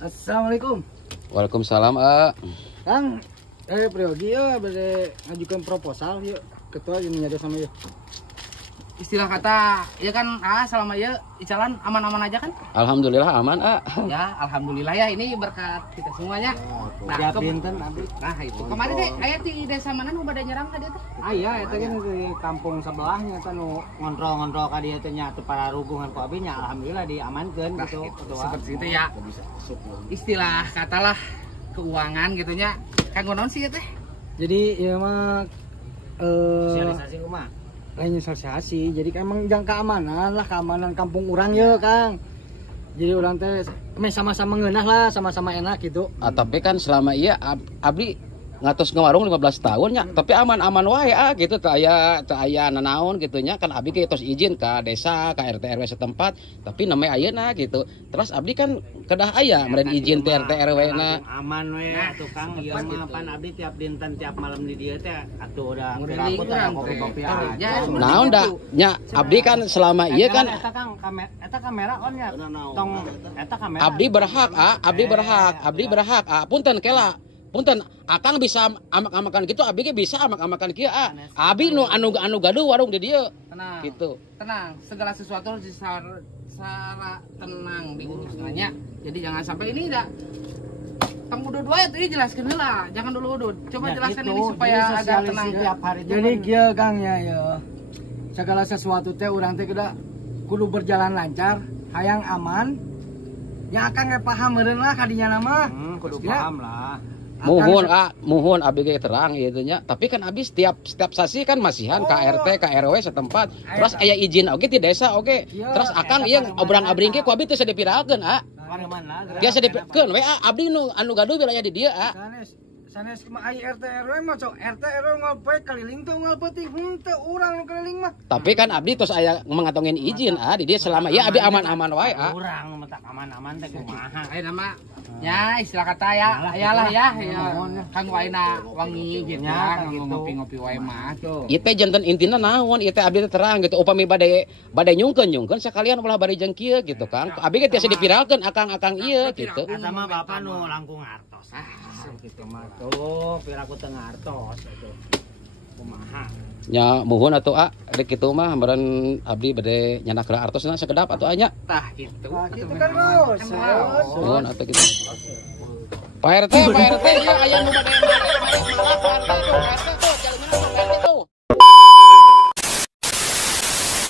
Assalamualaikum. Waalaikumsalam, Kang, Priyogi ya bade ngajukan proposal yuk. Ketua ini ada sama yuk. Istilah kata ya kan selama ya jalan aman-aman aja kan? Alhamdulillah aman, Ya, alhamdulillah ya ini berkat kita semuanya. Nah, pinten abdi. Nah, itu. Kemarin teh aya di desa mana nu bade nyerang ka dieu teh? Iya, eta kan di kampung sebelahnya eta nu ngontrol-ngontrol ka dieu teh nya teu para hubungan ku abdi nya alhamdulillah diamankeun Nah, gitu. itu, seperti itu ya. Istilah katalah keuangan gitu nya. Kanggo naon sih ya teh? Jadi ya mah Sosialisasi rumah. lain sosialisasi. Jadi kan emang jangan keamanan lah, keamanan kampung urang ya, Kang. Jadi orang teh sama-sama ngeunah lah, sama-sama enak gitu. Tapi kan selama iya abdi ngatos ngewarung 15 tahun nya, tapi aman-aman wae gitu, teu aya nanaon gitu nya. Kan abdi ge tos izin ka desa, ka RT RW setempat, tapi namanya ayeuna gitu. Terus abdi kan kedah aya meren izin teh RT RW na. Aman we tukang ieu mah pan abdi tiap dinten tiap malam di dieu teh atuh udah Ngeureling urang kopi-kopi teh. aja. Naon da nya abdi kan selama iya kan Eta Kang eta kamera on nya. Tong eta kamera. abdi berhak punten kela. Punten, akang bisa amak-amakan gitu, abdi ge bisa amak-amakan kieu Abdi nu anu gaduh warung di dieu. Tenang. Gitu. Tenang, segala sesuatu harus secara tenang diurusnya. Jadi jangan sampai ini dah. Kang Udud wae tadi jelaskeun heula, jangan dulu Udud. Coba jelaskan ini supaya agak tenang. Tiap hari Jadi kieu Kang ya. Segala sesuatu teh urang teh kudu berjalan lancar, hayang aman. Ya Kang ge paham meureun lah kadinya nama. kudu paham lah. Muhun abdi ge terang ieu nya. Tapi kan abdi setiap sasi kan masihan ka RT, ka RW setempat. Terus aya izin oge ti desa oge. Terus akang ieu obrang-abring ge ku abdi teu sada dipiralkeun Mana-mana. Biasa dipikeun we abdi nu anu gaduh wilayah di dieu Sanes mah ai RT RW mah sok RT RW ngopoe keliling teu unggal peuting henteu urang nu keliling mah. Tapi kan abdi tos aya mangantongin izin di dieu selama ieu abdi aman-aman wae Urang mah tak aman-aman teh kumaha. Ayo nama ya istilah kata ya ayalah ya kang waina wangi gitu ya kang ngopi-ngopi wae mah tuh. Ieu teh janten intina naon ieu teh abdi teh terang gitu upami bade nyungkeun sekalian ulah bade jeung kieu gitu Kang. Abdi ge tiasa dipiralkeun akang-akang ieu gitu. Eta mah bapak nu langkung artos. Gitu mah tuh piraku teu ngartos atuh. Kumaha. Nya muhun atuh rek kitu mah meureun abdi bade nyanak ra artosna sakedap atuh nya. Tah gitu. Gitu kan Bos. Muhun atuh kitu. Pak RT ieu aya nu bade malah Pak RT tuh jalurna Pak RT